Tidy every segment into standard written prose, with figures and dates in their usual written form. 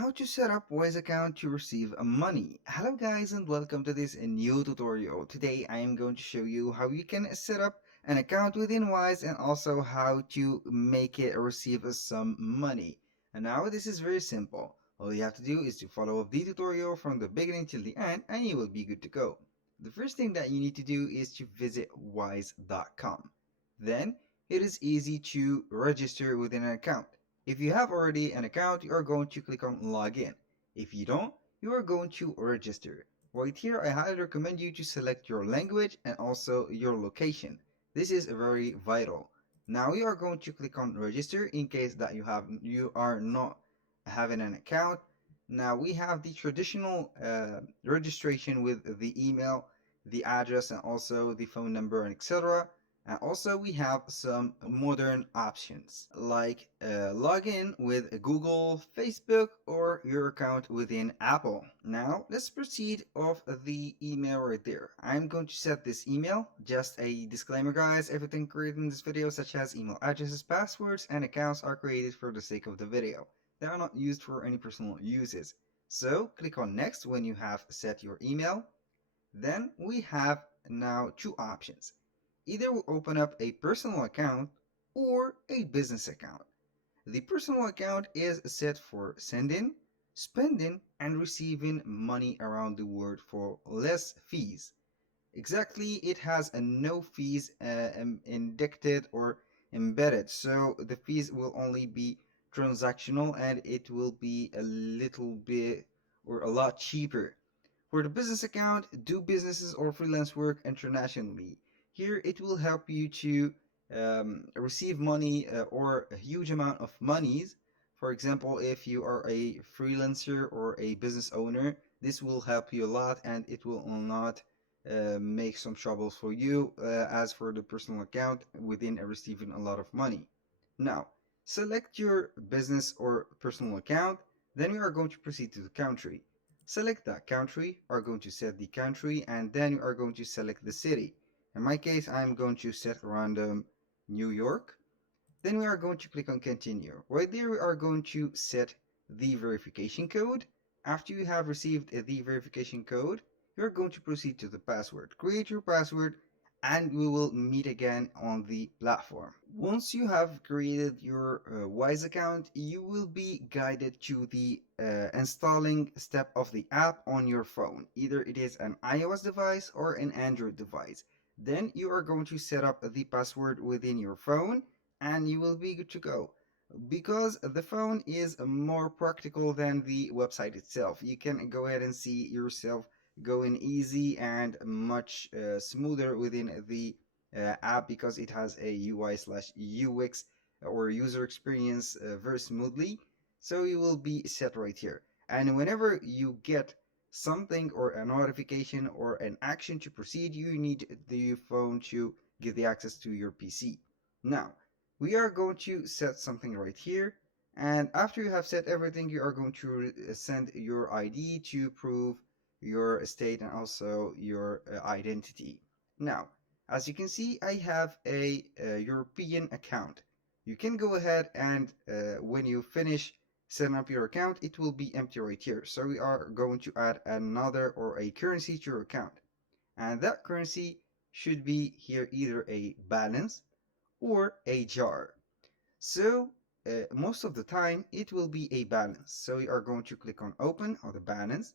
How to set up Wise account to receive money. Hello guys and welcome to this new tutorial. Today I am going to show you how you can set up an account within Wise and also how to make it receive some money. And now this is very simple. All you have to do is to follow the tutorial from the beginning till the end and you will be good to go. The first thing that you need to do is to visit wise.com. Then it is easy to register within an account. If you have already an account, you are going to click on login. If you don't, you are going to register. Right here, I highly recommend you to select your language and also your location. This is very vital. Now you are going to click on register in case that you are not having an account. Now we have the traditional registration with the email, the address, and also the phone number and etc. And also we have some modern options like login with Google, Facebook, or your account within Apple. Now let's proceed of the email right there. I'm going to set this email. Just a disclaimer guys, everything created in this video such as email addresses, passwords, and accounts are created for the sake of the video. They are not used for any personal uses. So click on next when you have set your email. Then we have now two options. Either we'll open up a personal account or a business account. The personal account is set for sending, spending, and receiving money around the world for less fees. Exactly, it has a no fees indicted or embedded, so the fees will only be transactional and it will be a little bit or a lot cheaper. For the business account, do businesses or freelance work internationally. Here it will help you to receive money or a huge amount of monies. For example, if you are a freelancer or a business owner, this will help you a lot and it will not make some troubles for you as for the personal account within receiving a lot of money. Now, select your business or personal account, then we are going to proceed to the country. Select that country, are going to set the country, and then you are going to select the city. In my case, I'm going to set random New York. Then we are going to click on continue. Right there, we are going to set the verification code. After you have received the verification code, you're going to proceed to the password. Create your password and we will meet again on the platform. Once you have created your Wise account, you will be guided to the installing step of the app on your phone. Either it is an iOS device or an Android device. Then you are going to set up the password within your phone and you will be good to go. Because the phone is more practical than the website itself. You can go ahead and see yourself going easy and much smoother within the app because it has a UI slash UX or user experience very smoothly. So you will be set right here. And whenever you get something or a notification or an action to proceed, you need the phone to give the access to your PC. Now, we are going to set something right here. And after you have set everything, you are going to send your ID to prove your state and also your identity. Now, as you can see, I have a European account. You can go ahead and when you finish setting up your account, it will be empty right here. So we are going to add another or a currency to your account. And that currency should be here either a balance or a jar. So most of the time it will be a balance. So we are going to click on open on the balance.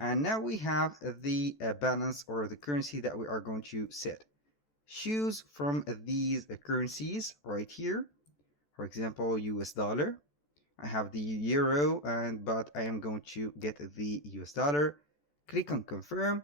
And now we have the balance or the currency that we are going to set. Choose from these currencies right here. For example, US dollar. I have the euro, but I am going to get the US dollar. Click on confirm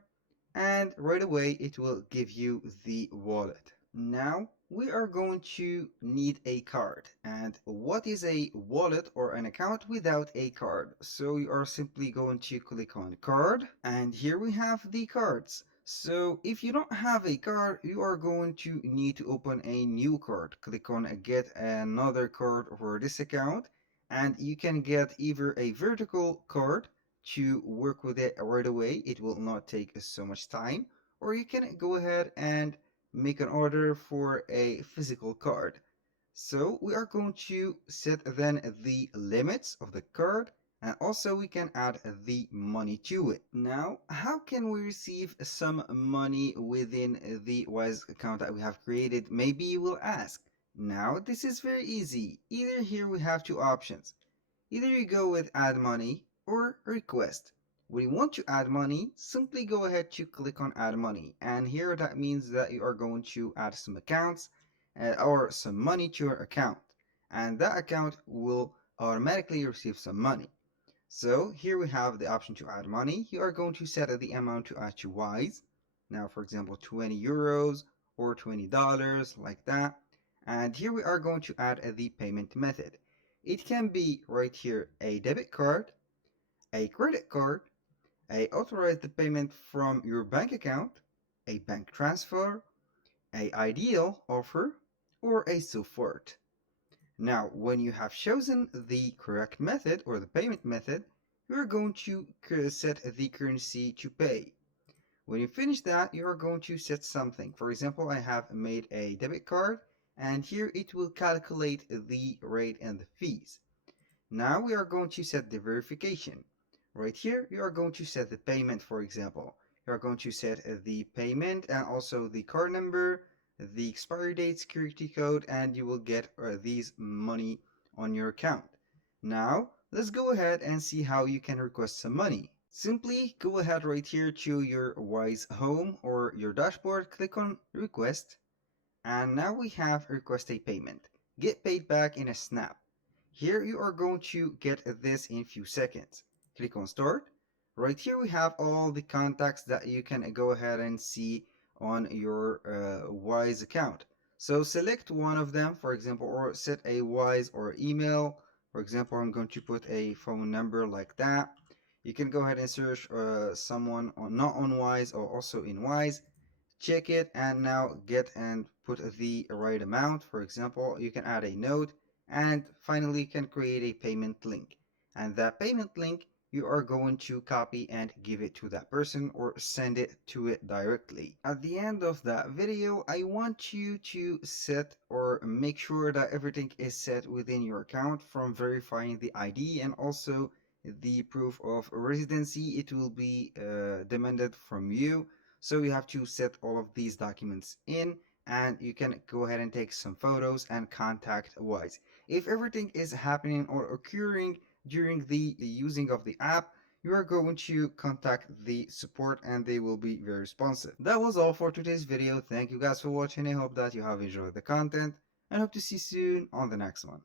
and right away it will give you the wallet. Now we are going to need a card. And what is a wallet or an account without a card? So you are simply going to click on card and here we have the cards. So if you don't have a card, you are going to need to open a new card. Click on get another card for this account and you can get either a vertical card to work with it right away. It will not take so much time. Or you can go ahead and make an order for a physical card. So we are going to set then the limits of the card and also we can add the money to it. Now, how can we receive some money within the Wise account that we have created? Maybe you will ask. Now, this is very easy. Either here we have two options. Either you go with add money or request. When you want to add money, simply go ahead to click on add money. And here that means that you are going to add some accounts or some money to your account. And that account will automatically receive some money. So here we have the option to add money. You are going to set the amount to add to Wise. Now, for example, 20 euros or $20 like that. And here we are going to add the payment method. It can be right here a debit card, a credit card, a authorized payment from your bank account, a bank transfer, a ideal offer, or a so forth. Now, when you have chosen the correct method or the payment method, you're going to set the currency to pay. When you finish that, you are going to set something. For example, I have made a debit card, and here it will calculate the rate and the fees. Now we are going to set the verification. Right here, you are going to set the payment, for example. You are going to set the payment and also the card number, the expiry date, security code, and you will get these money on your account. Now, let's go ahead and see how you can request some money. Simply go ahead right here to your Wise home or your dashboard, click on request, and now we have request a payment. Get paid back in a snap. Here you are going to get this in a few seconds. Click on start. Right here we have all the contacts that you can go ahead and see on your Wise account. So select one of them, for example, or set a Wise or email. For example, I'm going to put a phone number like that. You can go ahead and search someone not on Wise or also in Wise. Check it and now get and put the right amount. For example, you can add a note, and finally you can create a payment link. And that payment link you are going to copy and give it to that person or send it to it directly. At the end of that video, I want you to set or make sure that everything is set within your account, from verifying the ID and also the proof of residency. It will be demanded from you. So you have to set all of these documents in, and you can go ahead and take some photos and contact Wise. If everything is happening or occurring during the using of the app, you are going to contact the support and they will be very responsive. That was all for today's video. Thank you guys for watching. I hope that you have enjoyed the content and hope to see you soon on the next one.